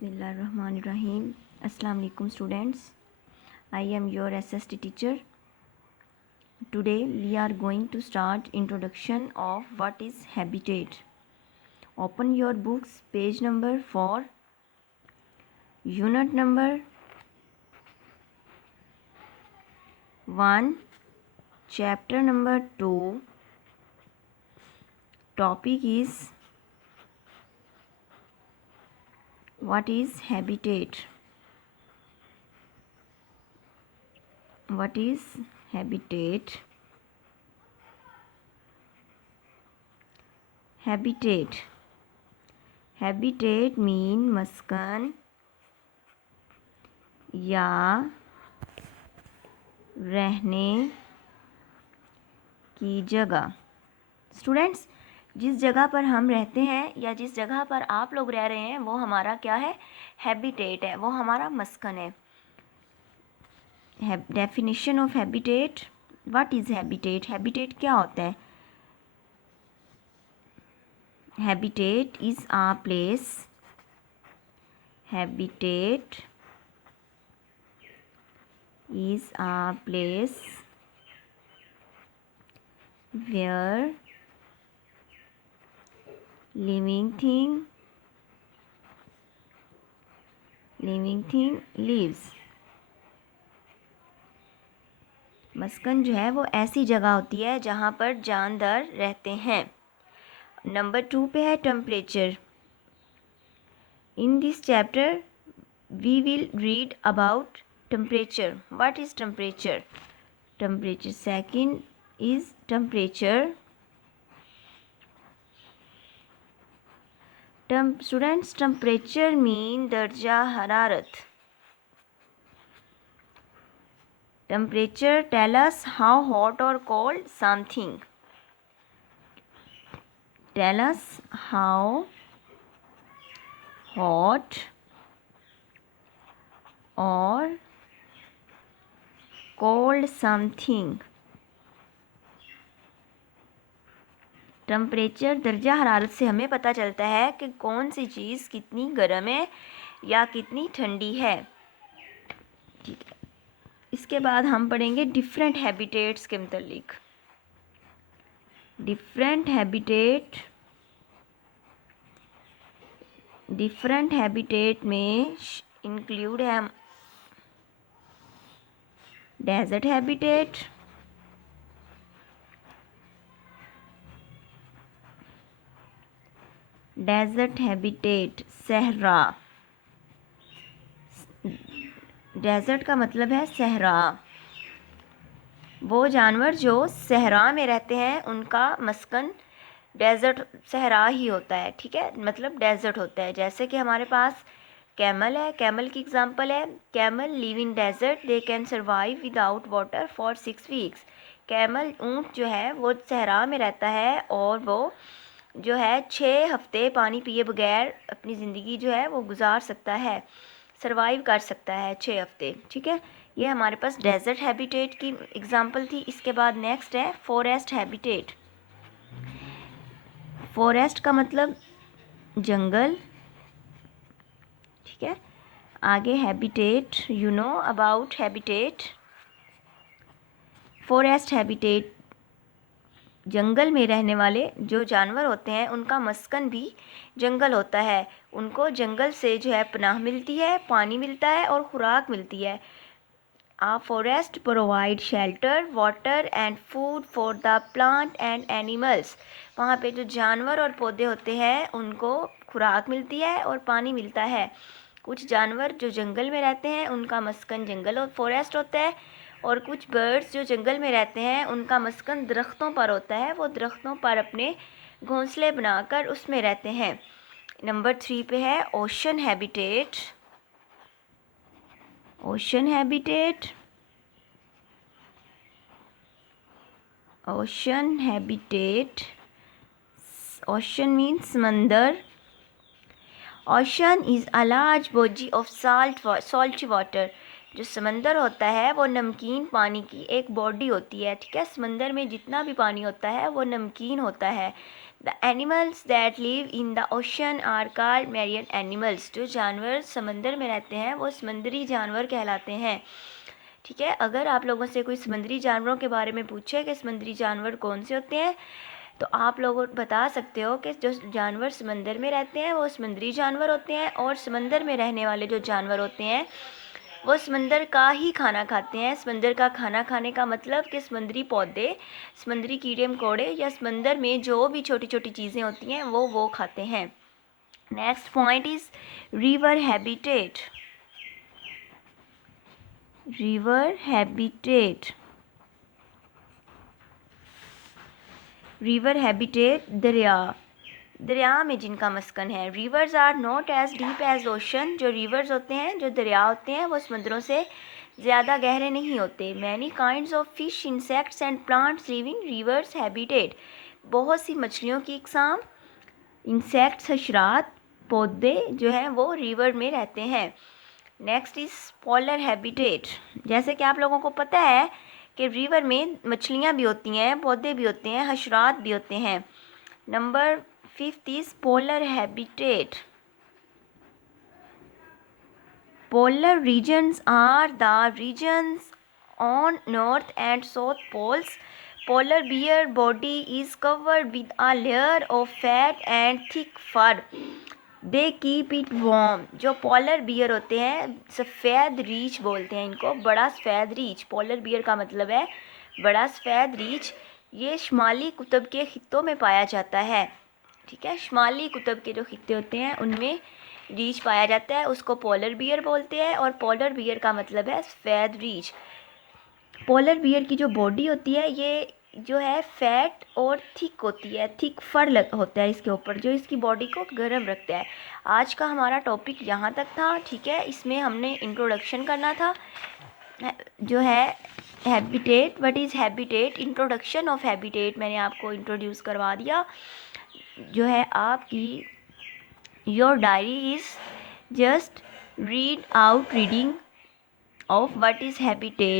Bismillahirrahmanirrahim. Assalamu alaikum students. I am your SST teacher. Today we are going to start introduction of what is habitat. Open your books, page number 4, unit number 1, chapter number 2. Topic is what is habitat. What is habitat? Habitat. Habitat mean मस्कन या रहने की जगह। Students, जिस जगह पर हम रहते हैं या जिस जगह पर आप लोग रह रहे हैं वो हमारा क्या है? हैबिटेट है, वो हमारा मस्कन है। Definition of habitat, what is habitat? Habitat क्या होता है? Habitat is a place, habitat is a place where living thing lives. मस्कन जो है वो ऐसी जगह होती है जहाँ पर जानदार रहते हैं। नंबर 2 पे है temperature. In this chapter we will read about temperature. What is temperature? Temperature. Second is temperature. Students, temperature mean darja hararat. Temperature tell us how hot or cold something. Tell us how hot or cold something. Temperature दर्जा हरारत से हमें पता चलता है कि कौन सी चीज़ कितनी गर्म है या कितनी ठंडी है। ठीक है, इसके बाद हम पढ़ेंगे डिफरेंट हैबिटेट्स के मुतालिक। डिफरेंट हैबिटेट में इंक्लूड है डेजर्ट हैबिटेट, सहरा। डेजर्ट का मतलब है सहरा। वो जानवर जो सहरा में रहते हैं उनका मस्कन डेजर्ट सहरा ही होता है। ठीक है, मतलब डेजर्ट होता है। जैसे कि हमारे पास कैमल है, कैमल की एग्जांपल है, camel live in desert, they can survive without water for 6 weeks. Camel ऊँट जो है वो सहरा में रहता है और वो जो है 6 हफ्ते पानी पिए बगैर अपनी ज़िंदगी जो है वो गुजार सकता है, सर्वाइव कर सकता है 6 हफ्ते। ठीक है, ये हमारे पास डेजर्ट हैबिटेट की एग्जांपल थी। इसके बाद नेक्स्ट है फॉरेस्ट हैबिटेट। फॉरेस्ट का मतलब जंगल। ठीक है, आगे habitat, you know about habitat. Forest habitat, जंगल में रहने वाले जो जानवर होते हैं उनका मस्कन भी जंगल होता है। उनको जंगल से जो है पनाह मिलती है, पानी मिलता है और खुराक मिलती है। A forest provide shelter, water and food for the plant and animals. वहाँ पे जो जानवर और पौधे होते हैं उनको खुराक मिलती है और पानी मिलता है। कुछ जानवर जो जंगल में रहते हैं उनका मस्कन जंगल और फॉरेस्ट होता है, और कुछ बर्ड्स जो जंगल में रहते हैं उनका मस्कन दरख्तों पर होता है। वो दरख्तों पर अपने घोंसले बनाकर उसमें रहते हैं। नंबर 3 पे है ocean habitat. Ocean habitat, ocean habitat, ocean means समंदर। Ocean is a large body of salt water. जो समंदर होता है वो नमकीन पानी की एक बॉडी होती है। ठीक है, समंदर में जितना भी पानी होता है वो नमकीन होता है। The animals that live in the ocean are called marine animals. जो जानवर समंदर में रहते हैं वो समुद्री जानवर कहलाते हैं। ठीक है, अगर आप लोगों से कोई समुद्री जानवरों के बारे में पूछे कि समुद्री जानवर कौन से होते हैं, तो आप लोग बता सकते हो कि जो जानवर समंदर में रहते हैं वो समुद्री जानवर होते हैं, और समंदर में रहने वाले जो जानवर होते हैं वो समंदर का ही खाना खाते हैं। समंदर का खाना खाने का मतलब कि समुद्री पौधे, समुद्री कीड़े मकोड़े या समंदर में जो भी छोटी छोटी चीज़ें होती हैं वो खाते हैं। Next point is river habitat. River habitat. River habitat दरिया में जिनका मस्कन है। Rivers are not as deep as ocean. जो रिवर्स होते हैं, जो दरिया होते हैं, वो समुद्रों से ज़्यादा गहरे नहीं होते। Many kinds of fish, insects and plants live in reverse habitat. बहुत सी मछलियों की इकसाम, इंसेक्ट्स, हशरात, पौधे जो हैं वो रिवर में रहते हैं। Next is polar habitat. जैसे कि आप लोगों को पता है कि रिवर में मछलियाँ भी होती हैं, पौधे भी होते हैं, हशरात भी होते हैं। Number 5 is polar habitat. Polar regions are the regions on north and south poles. Polar bear body is covered with a layer of fat and thick fur. They keep it warm. जो polar bear होते हैं, सफ़ेद रीछ बोलते हैं इनको, बड़ा सफ़ेद रीछ। Polar bear का मतलब है बड़ा सफ़ेद रीछ। ये शुमाली कुतुब के खित्तों में पाया जाता है। ठीक है, शुमाली कुतुब के जो खित्ते होते हैं उनमें रीछ पाया जाता है, उसको पोलर बियर बोलते हैं। और पोलर बियर का मतलब है सफ़ेद रीछ। पोलर बियर की जो बॉडी होती है ये जो है फैट और थिक होती है, थिक फर होता है इसके ऊपर, जो इसकी बॉडी को गर्म रखता है। आज का हमारा टॉपिक यहाँ तक था। ठीक है, इसमें हमने इंट्रोडक्शन करना था जो है habitat, what is habitat, introduction of habitat मैंने आपको इंट्रोड्यूस करवा दिया। जो है आपकी your diary is just read out reading of what is habitat.